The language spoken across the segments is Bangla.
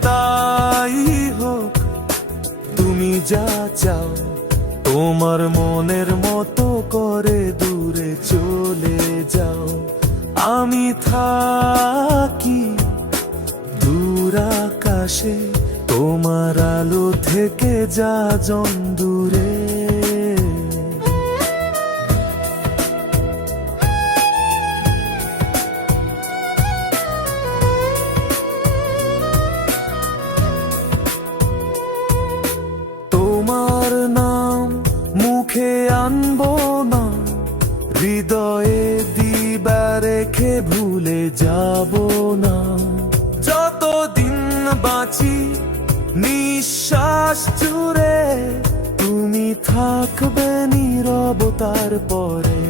তাই হোক, তুমি যা চাও, তোমার মনের মতো করে দূরে চলে যাও। আমি থাকি দূর আকাশে, তোমার আলো থেকে যা জন দূরে মুখে আনব না, হৃদয়ে দিবা রেখে ভুলে যাব না। যতদিন বাঁচি, নিঃশ্বাস জুড়ে তুমি থাকবে নীরবতার পরে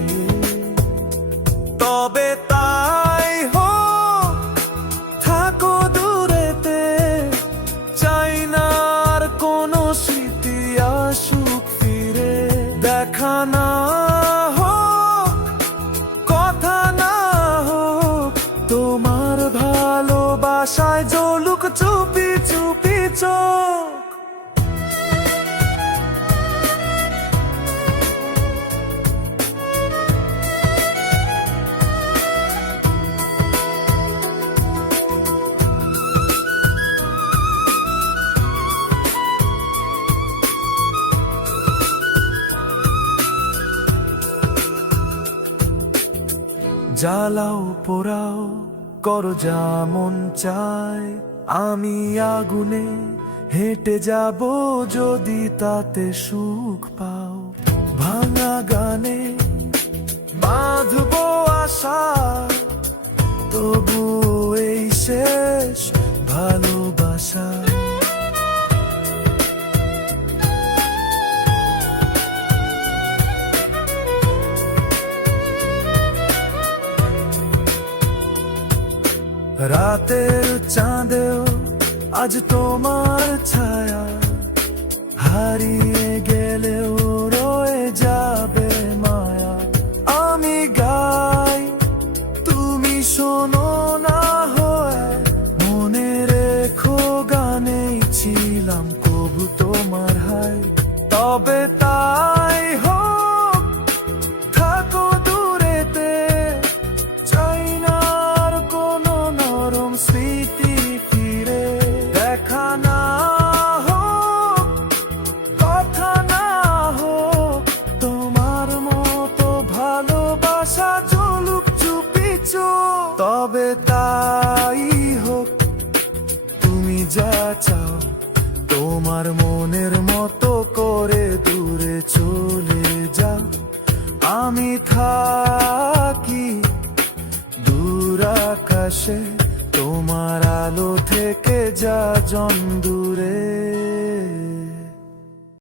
ভালোবাসায় জলুক চুপি চুপি চোখ। জ্বালাও পোড়াও কর যা মন চায়। আমি আগুনে হেঁটে যাব যদি তাতে সুখ পাও। ভাঙা গানে বাঁধবো আশা তবু এই শেষ ভালোবাসা। রাতের চাঁদেও আজ তোমার ছায়া হারিয়ে গেলেও রয়ে যাবে মায়া। আমি গাই, তুমি শোনো না হয়, মনে রেখো গানেই ছিলাম, কবু তোমার হায়। তবে যা চাও, তোমার মনের মতো করে দূরে চলে যাও। আমি থাকি দূর আকাশে, তোমার আলো থেকে যা জন দূরে।